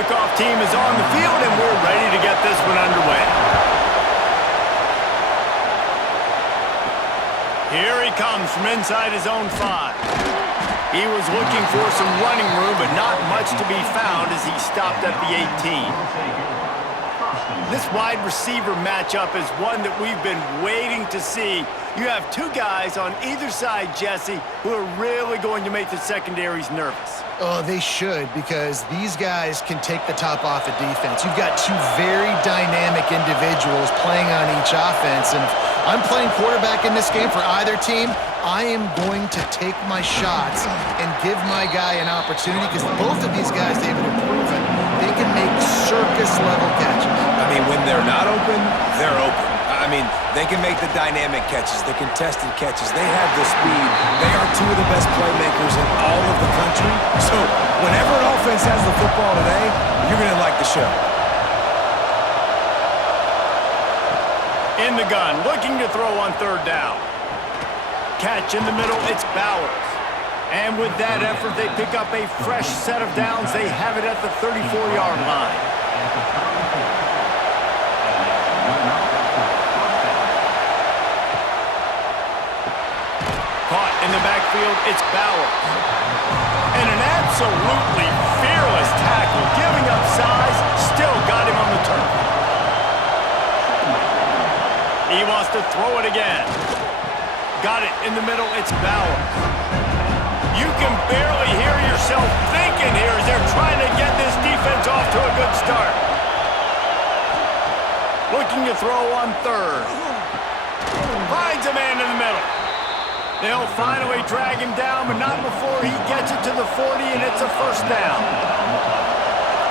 kickoff team is on the field, and we're ready to get this one underway. Here he comes from inside his own 5. He was looking for some running room, but not much to be found as he stopped at the 18. This wide receiver matchup is one that we've been waiting to see. You have two guys on either side, Jesse, who are really going to make the secondaries nervous. Oh, they should, because these guys can take the top off of defense. You've got two very dynamic individuals playing on each offense, and if I'm playing quarterback in this game for either team, I am going to take my shots and give my guy an opportunity, because both of these guys, David, have proven they can make circus-level catches. I mean, when they're not open, they're open. I mean, they can make the dynamic catches, the contested catches. They have the speed. They are two of the best playmakers in all of the country. So whenever an offense has the football today, you're going to like the show. In the gun, looking to throw on third down. Catch in the middle, it's Bowers. And with that effort, they pick up a fresh set of downs. They have it at the 34-yard line. Caught in the backfield, it's Bowers. And an absolutely fearless tackle, giving up size, still got him on the turf. He wants to throw it again. Got it in the middle, it's Bowers. You can barely hear yourself thinking here as they're trying to get this defense off to a good start. Looking to throw on third. Finds a man in the middle. They'll finally drag him down, but not before he gets it to the 40, and it's a first down.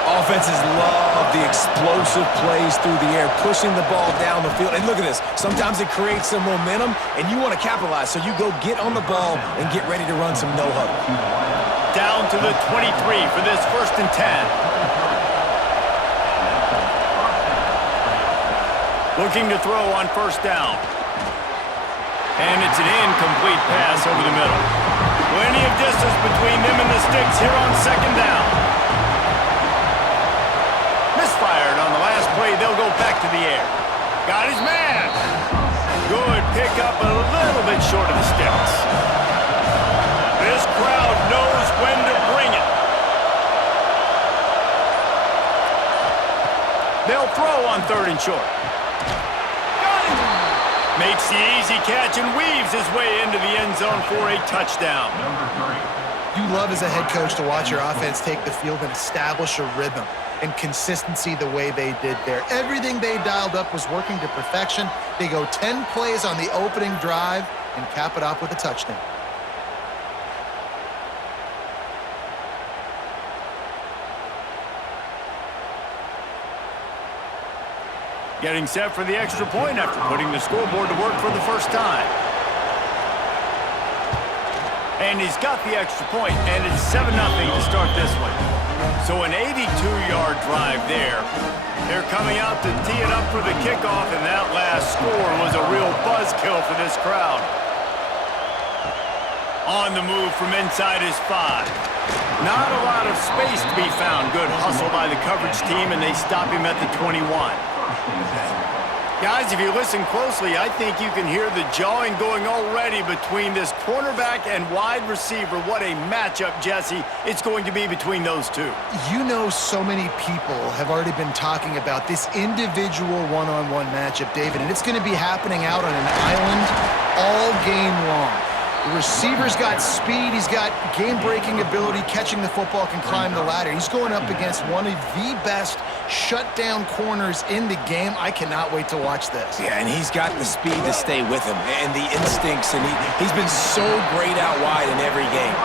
Offenses love the explosive plays through the air, pushing the ball down the field. And look at this. Sometimes it creates some momentum, and you want to capitalize. So you go get on the ball and get ready to run some no-huddle. Down to the 23 for this 1st and 10. Looking to throw on first down. And it's an incomplete pass over the middle. Plenty of distance between them and the sticks here on second down. Misfired on the last play. They'll go back to the air. Got his man. Good pickup, a little bit short of the sticks. This crowd knows when to bring it. They'll throw on third and short. Makes the easy catch and weaves his way into the end zone for a touchdown. You love as a head coach to watch your offense take the field and establish a rhythm and consistency the way they did there. Everything they dialed up was working to perfection. They go 10 plays on the opening drive and cap it off with a touchdown. Getting set for the extra point after putting the scoreboard to work for the first time. And he's got the extra point, and it's 7-0 to start this one. So an 82-yard drive there. They're coming out to tee it up for the kickoff, and that last score was a real buzzkill for this crowd. On the move from inside his 5. Not a lot of space to be found. Good hustle by the coverage team, and they stop him at the 21. Guys, if you listen closely, I think you can hear the jawing going already between this cornerback and wide receiver. What a matchup, Jesse, it's going to be between those two. You know, so many people have already been talking about this individual one-on-one matchup, David, and it's going to be happening out on an island all game long. The receiver's got speed, he's got game-breaking ability, catching the football, can climb the ladder. He's going up against one of the best shutdown corners in the game. I cannot wait to watch this. Yeah, and he's got the speed to stay with him and the instincts, and he's been so great out wide in every game.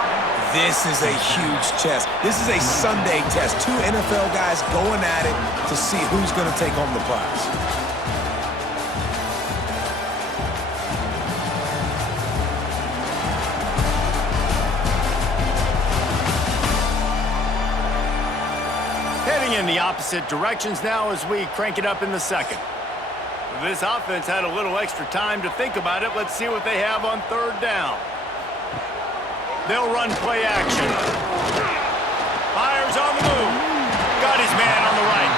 This is a huge test. This is a Sunday test. Two NFL guys going at it to see who's going to take home the prize. In the opposite directions now as we crank it up in the second. This offense had a little extra time to think about it. Let's see what they have on third down. They'll run play action. Fires on the move. Got got his man on the right.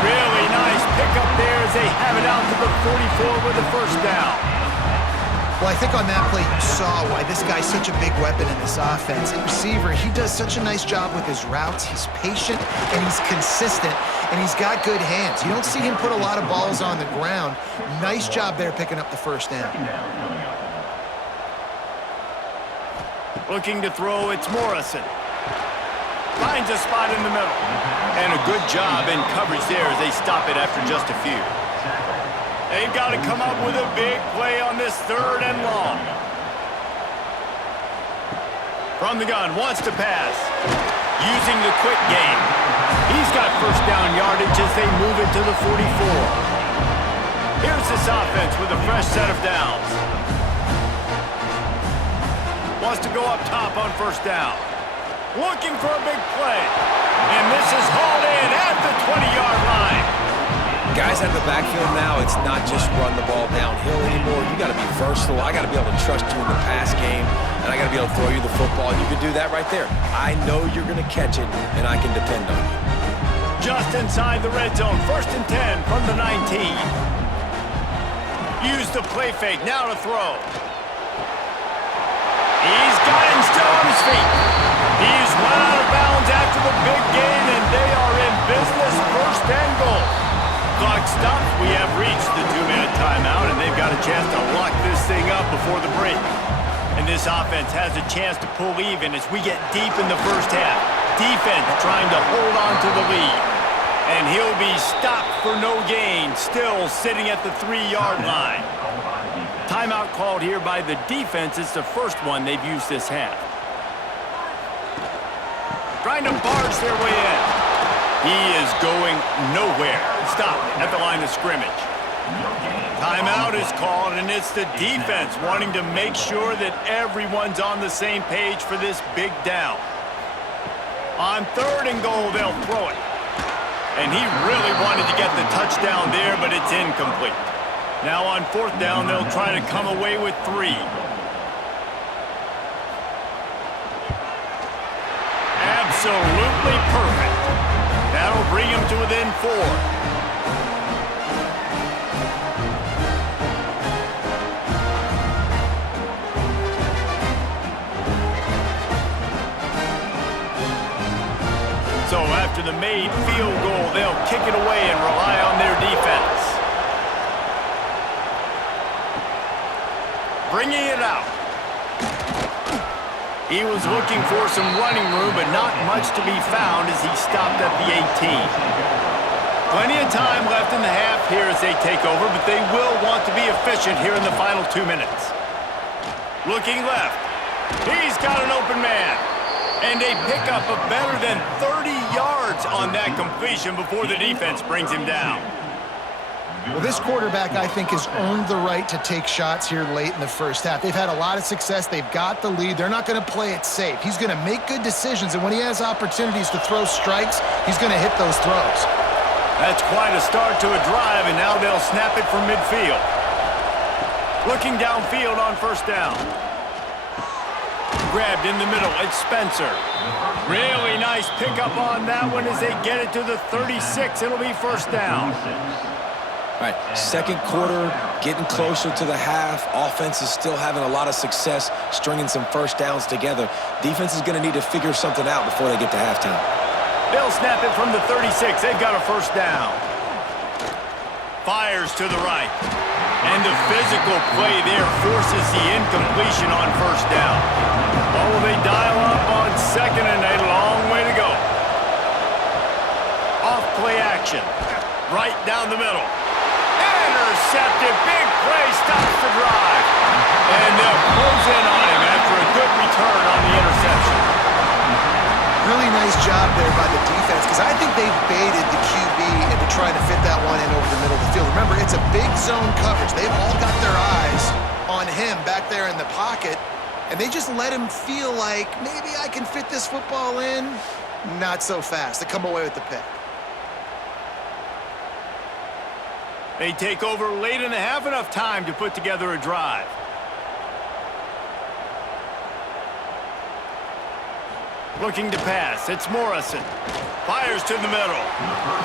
Really nice pickup there as they have it out to the 44 with the first down. Well, I think on that play you saw why this guy's such a big weapon in this offense. At receiver, he does such a nice job with his routes. He's patient, and he's consistent, and he's got good hands. You don't see him put a lot of balls on the ground. Nice job there picking up the first down. Looking to throw, it's Morrison. Finds a spot in the middle. And a good job in coverage there as they stop it after just a few. They've got to come up with a big play on this 3rd and long. From the gun, wants to pass. Using the quick game. He's got first down yardage as they move it to the 44. Here's this offense with a fresh set of downs. Wants to go up top on first down. Looking for a big play. And this is hauled in at the 20-yard line. Guys out of the backfield now, it's not just run the ball downhill anymore. You got to be versatile. I got to be able to trust you in the pass game, and I got to be able to throw you the football. You can do that right there. I know you're going to catch it, and I can depend on you. Just inside the red zone, 1st and 10 from the 19. Use the play fake, now to throw. He's got him still on his feet. He's run out of bounds after the big gain, and they are in business, 1st and goal. Clock stopped. We have reached the 2-minute timeout, and they've got a chance to lock this thing up before the break. And this offense has a chance to pull even as we get deep in the first half. Defense trying to hold on to the lead. And he'll be stopped for no gain, still sitting at the 3-yard line. Timeout called here by the defense. It's the first one they've used this half. Trying to barge their way in. He is going nowhere. Stop at the line of scrimmage. Timeout is called, and it's the defense wanting to make sure that everyone's on the same page for this big down. On 3rd and goal, they'll throw it. And he really wanted to get the touchdown there, but it's incomplete. Now on 4th down, they'll try to come away with 3. Absolutely perfect. That'll bring him to within 4. So after the made field goal, they'll kick it away and rely on their defense. Bringing it out. He was looking for some running room, but not much to be found as he stopped at the 18. Plenty of time left in the half here as they take over, but they will want to be efficient here in the final 2 minutes. Looking left. He's got an open man. And they pick up a better than 30 yards on that completion before the defense brings him down. Well, this quarterback, I think, has earned the right to take shots here late in the first half. They've had a lot of success. They've got the lead. They're not going to play it safe. He's going to make good decisions, and when he has opportunities to throw strikes, he's going to hit those throws. That's quite a start to a drive, and now they'll snap it from midfield. Looking downfield on first down. Grabbed in the middle, it's Spencer. Really nice pickup on that one as they get it to the 36. It'll be first down. All right, 2nd quarter, getting closer to the half. Offense is still having a lot of success stringing some first downs together. Defense is going to need to figure something out before they get to halftime. They'll snap it from the 36. They've got a first down. Fires to the right. And the physical play there forces the incompletion on first down. Oh, they dial up on 2nd and a long way to go. Off play action. Right down the middle. Intercepted. Big play stops the drive. And they'll close in on him after a good return on the interception. Really nice job there by the defense because I think they've baited the QB into trying to fit that one in over the middle of the field. Remember, it's a big zone coverage. They've all got their eyes on him back there in the pocket, and they just let him feel like maybe I can fit this football in. Not so fast. They come away with the pick. They take over late in the half, enough time to put together a drive. Looking to pass. It's Morrison. Fires to the middle.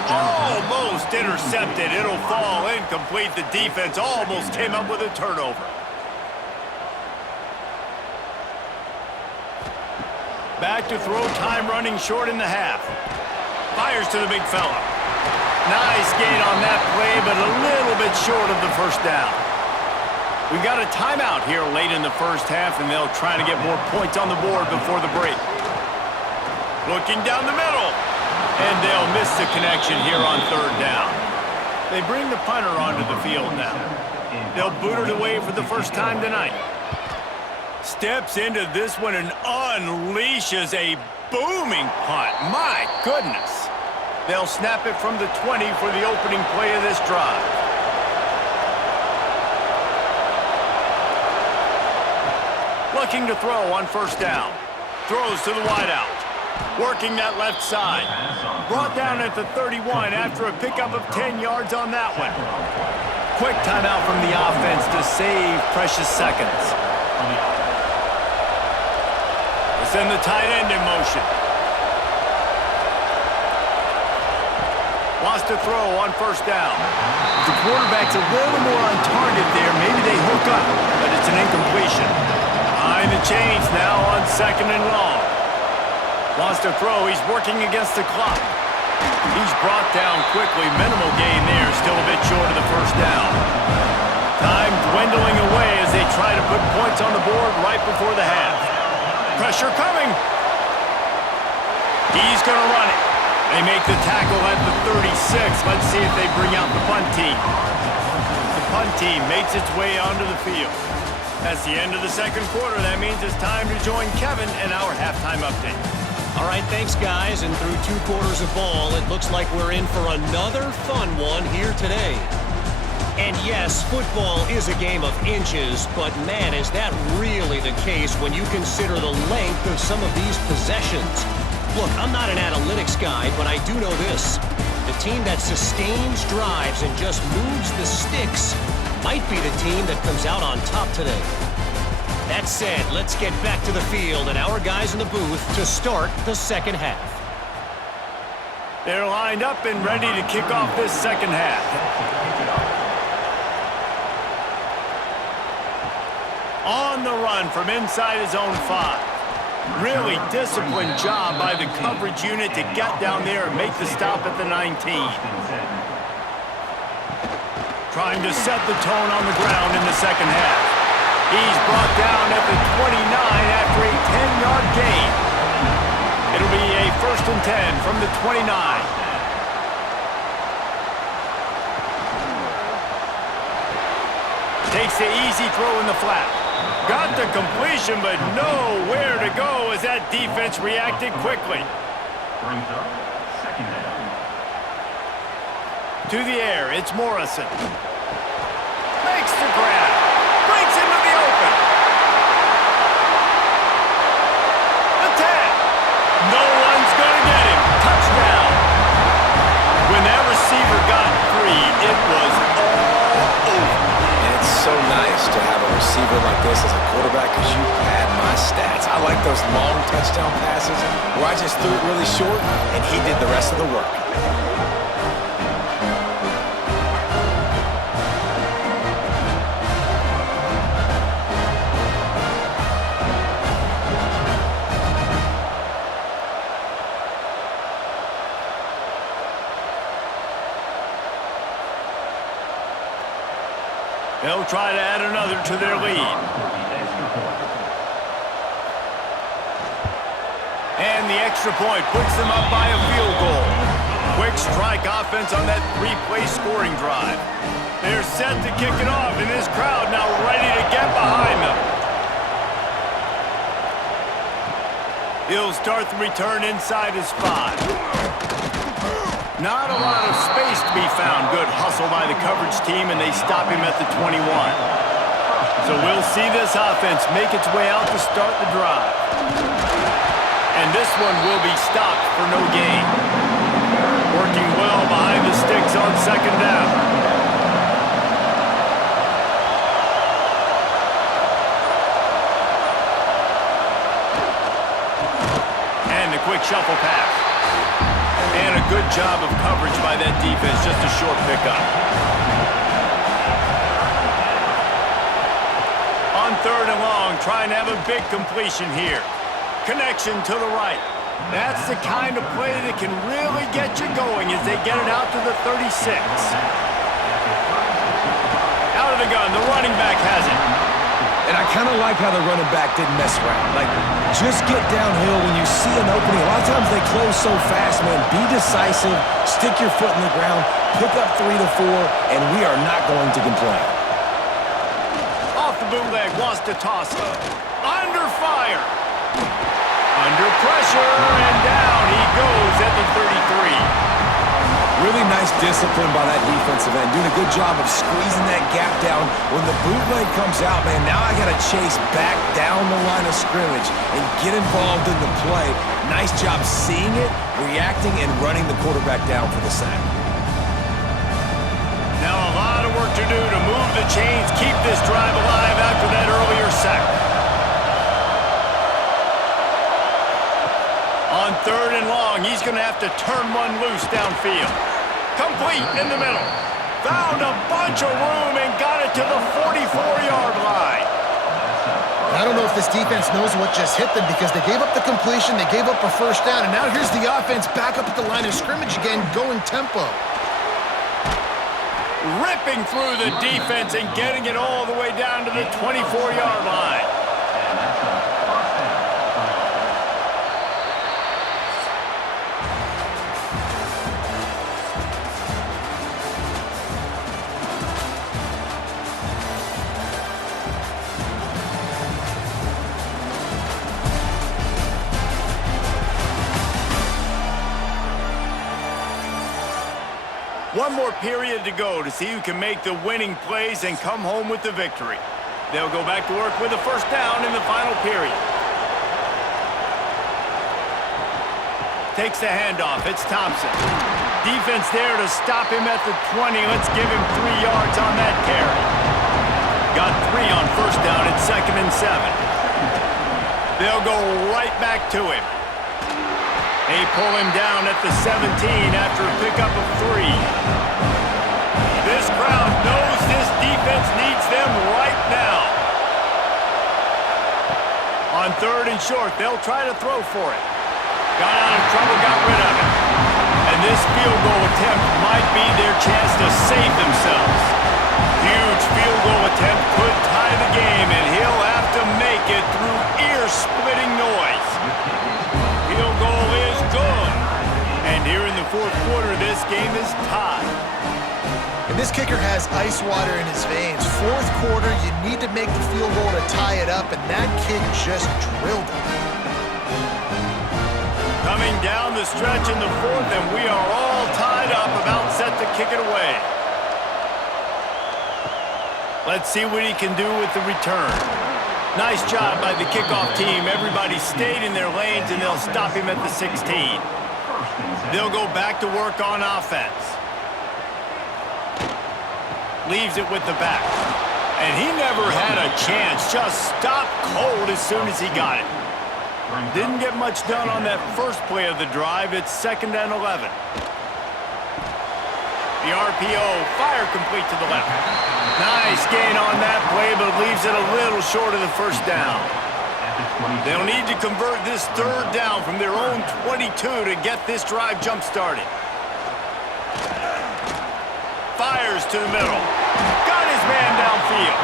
Almost intercepted. It'll fall incomplete. The defense almost came up with a turnover. Back to throw. Time running short in the half. Fires to the big fella. Nice gain on that play, but a little bit short of the first down. We got a timeout here late in the first half, and they'll try to get more points on the board before the break. Looking down the middle, and they'll miss the connection here on third down. They bring the punter onto the field now. They'll boot it away for the first time tonight. Steps into this one and unleashes a booming punt. My goodness. They'll snap it from the 20 for the opening play of this drive. Looking to throw on first down. Throws to the wideout. Working that left side. Brought down at the 31 after a pickup of 10 yards on that one. Quick timeout from the offense to save precious seconds. We'll send the tight end in motion. Wants to throw on first down. The quarterback's a little more on target there. Maybe they hook up, but it's an incompletion. Behind the chains now on second and long. Wants to throw. He's working against the clock. He's brought down quickly. Minimal gain there. Still a bit short of the first down. Time dwindling away as they try to put points on the board right before the half. Pressure coming. He's going to run it. They make the tackle at the 36. Let's see if they bring out the punt team. The punt team makes its way onto the field. That's the end of the second quarter. That means it's time to join Kevin in our halftime update. All right, thanks, guys. And through 2 quarters of ball, it looks like we're in for another fun one here today. And yes, football is a game of inches, but man, is that really the case when you consider the length of some of these possessions. Look, I'm not an analytics guy, but I do know this. The team that sustains drives and just moves the sticks might be the team that comes out on top today. That said, let's get back to the field and our guys in the booth to start the second half. They're lined up and ready to kick off this second half. On the run from inside his own 5. Really disciplined job by the coverage unit to get down there and make the stop at the 19. Trying to set the tone on the ground in the second half. He's brought down at the 29 after a 10-yard gain. It'll be a 1st and 10 from the 29. Takes the easy throw in the flat. Got the completion, but nowhere to go as that defense reacted quickly. Brings up second down. To the air, it's Morrison. Makes the grab. Breaks into the open. The 10. No one's going to get him. Touchdown. When that receiver got free, it was all over. It's so nice to have a receiver like this as a quarterback because you pad my stats. I like those long touchdown passes where I just threw it really short and he did the rest of the work. They'll try to add another to their lead. And the extra point puts them up by a field goal. Quick strike offense on that 3-play scoring drive. They're set to kick it off, and this crowd now ready to get behind them. He'll start the return inside his 5. Not a lot of space to be found. Good hustle by the coverage team, and they stop him at the 21. So we'll see this offense make its way out to start the drive. And this one will be stopped for no gain. Working well behind the sticks on second down. And shuffle pass. And a good job of coverage by that defense, just a short pickup. On 3rd and long, trying to have a big completion here. Connection to the right. That's the kind of play that can really get you going as they get it out to the 36. Out of the gun, the running back has it. And I kind of like how the running back didn't mess around. Like, just get downhill when you see an opening. A lot of times they close so fast, man. Be decisive, stick your foot in the ground, pick up 3 to 4, and we are not going to complain. Off the bootleg, wants to toss it. Under fire. Under pressure, and down he goes at the 33. Really nice discipline by that defensive end, doing a good job of squeezing that gap down. When the bootleg comes out, man, now I got to chase back down the line of scrimmage and get involved in the play. Nice job seeing it, reacting, and running the quarterback down for the sack. Now a lot of work to do to move the chains, keep this drive alive after that earlier sack. On 3rd and long, he's going to have to turn one loose downfield. Complete in the middle. Found a bunch of room and got it to the 44-yard line. I don't know if this defense knows what just hit them because they gave up the completion, they gave up a first down, and now here's the offense back up at the line of scrimmage again, going tempo. Ripping through the defense and getting it all the way down to the 24-yard line. One more period to go to see who can make the winning plays and come home with the victory. They'll go back to work with a first down in the final period. Takes the handoff. It's Thompson. Defense there to stop him at the 20. Let's give him 3 yards on that carry. Got 3 on first down at 2nd and 7. They'll go right back to him. They pull him down at the 17 after a pickup of 3. This crowd knows this defense needs them right now. On 3rd and short, they'll try to throw for it. Got out of trouble, got rid of it. And this field goal attempt might be their chance to save themselves. Huge field goal attempt could tie the game, and he'll have to make it through ear-splitting noise. Field goal is good. And here in the 4th quarter, this game is tied. And this kicker has ice water in his veins. 4th quarter, you need to make the field goal to tie it up, and that kick just drilled it. Coming down the stretch in the 4th, and we are all tied up, about set to kick it away. Let's see what he can do with the return. Nice job by the kickoff team. Everybody stayed in their lanes, and they'll stop him at the 16. They'll go back to work on offense. Leaves it with the back. And he never had a chance. Just stopped cold as soon as he got it. Didn't get much done on that first play of the drive. It's 2nd and 11. The RPO, fire complete to the left. Nice gain on that play, but leaves it a little short of the first down. They'll need to convert this 3rd down from their own 22 to get this drive jump-started. Fires to the middle. Got his man downfield.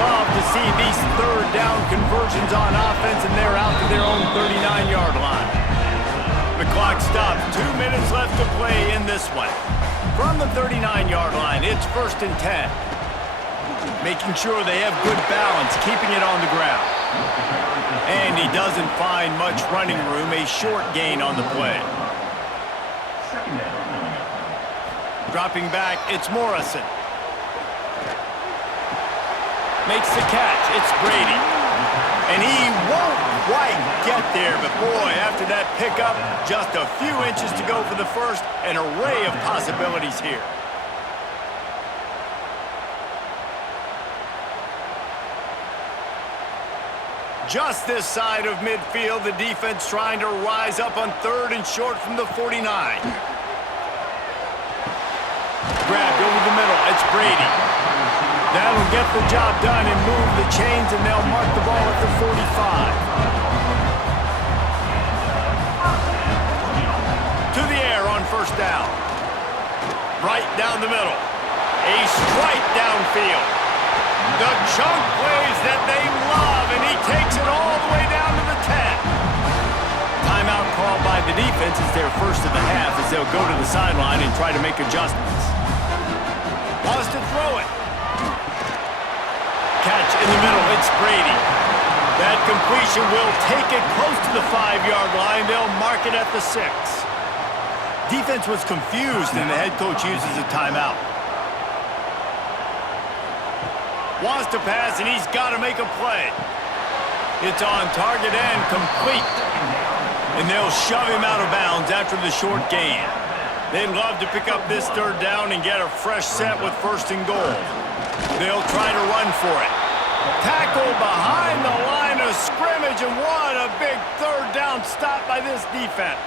Love to see these 3rd down conversions on offense, and they're out to their own 39-yard line. The clock stops. 2 minutes left to play in this one. From the 39-yard line, it's 1st and 10. Making sure they have good balance, keeping it on the ground. And he doesn't find much running room, a short gain on the play. Dropping back, it's Morrison. Makes the catch, it's Brady. And he won't quite get there, but boy, after that pickup, just a few inches to go for the first, an array of possibilities here. Just this side of midfield, the defense trying to rise up on 3rd and short from the 49. Grabbed over the middle. It's Brady. That'll get the job done and move the chains, and they'll mark the ball at the 45. To the air on 1st down. Right down the middle. A strike downfield. The chunk plays that they love, and he takes it all the way down to the 10. Timeout called by the defense is their first of the half as they'll go to the sideline and try to make adjustments. Wants to throw it. Catch in the middle. It's Brady. That completion will take it close to the 5-yard line. They'll mark it at the 6. Defense was confused, and the head coach uses a timeout. Wants to pass, and he's got to make a play. It's on target and complete. And they'll shove him out of bounds after the short gain. They'd love to pick up this 3rd down and get a fresh set with 1st and goal. They'll try to run for it. Tackle behind the line of scrimmage, and what a big 3rd down stop by this defense.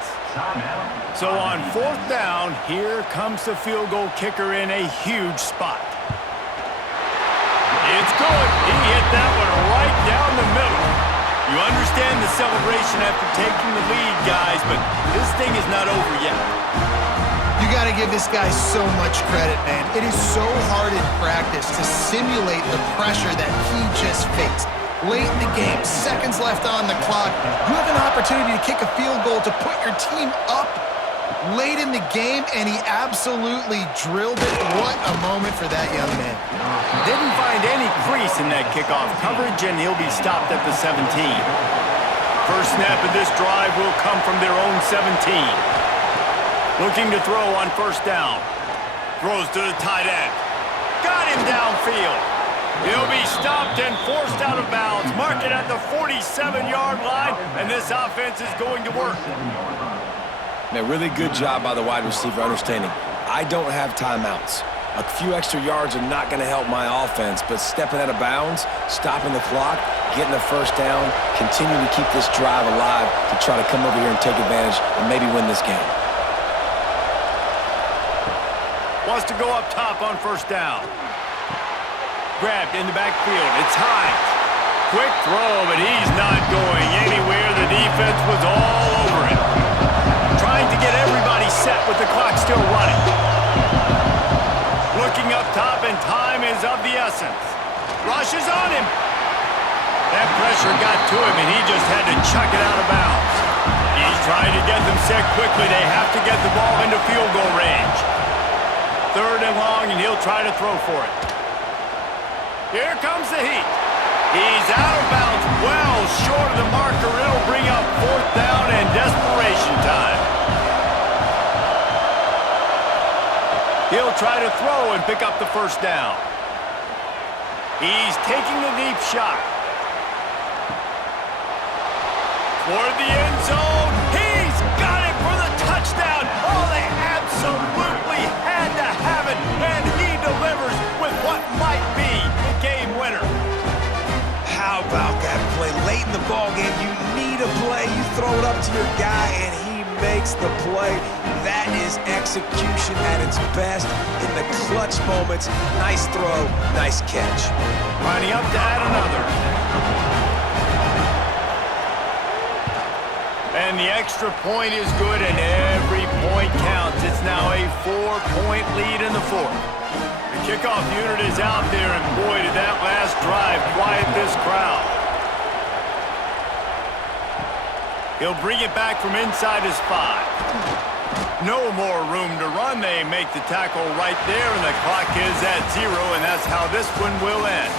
So on 4th down, here comes the field goal kicker in a huge spot. It's good. He hit that one right down the middle. You understand the celebration after taking the lead, guys, but this thing is not over yet. You got to give this guy so much credit, man. It is so hard in practice to simulate the pressure that he just faced. Late in the game, seconds left on the clock, you have an opportunity to kick a field goal to put your team up late in the game, and he absolutely drilled it. What a moment for that young man. Didn't find any crease in that kickoff coverage, and he'll be stopped at the 17. First snap of this drive will come from their own 17. Looking to throw on 1st down. Throws to the tight end. Got him downfield. He'll be stopped and forced out of bounds. Mark it at the 47-yard line, and this offense is going to work. A really good job by the wide receiver understanding I don't have timeouts. A few extra yards are not going to help my offense, but stepping out of bounds, stopping the clock, getting the 1st down, continue to keep this drive alive to try to come over here and take advantage and maybe win this game. Wants to go up top on 1st down. Grabbed in the backfield. It's Hines. Quick throw, but he's not going anywhere. The defense was all over it. Trying to get everybody set with the clock still running. Looking up top, and time is of the essence. Rush is on him. That pressure got to him, and he just had to chuck it out of bounds. He's trying to get them set quickly. They have to get the ball into field goal range. 3rd and long, and he'll try to throw for it. Here comes the heat. He's out of bounds, well short of the marker. It'll bring up 4th down and desperation time. He'll try to throw and pick up the 1st down. He's taking the deep shot. Toward the end zone. He's got it for the touchdown. Oh, they absolutely had to have it, and he delivers with what might be the game winner. How about that play? Late in the ball game, you need a play. You throw it up to your guy, and he makes the play. That is execution at its best in the clutch moments. Nice throw, nice catch. Lining up to add another. And the extra point is good, and every point counts. It's now a 4-point lead in the 4th. The kickoff unit is out there, and boy, did that last drive quiet this crowd. He'll bring it back from inside his 5. No more room to run. They make the tackle right there, and the clock is at 0, and that's how this one will end.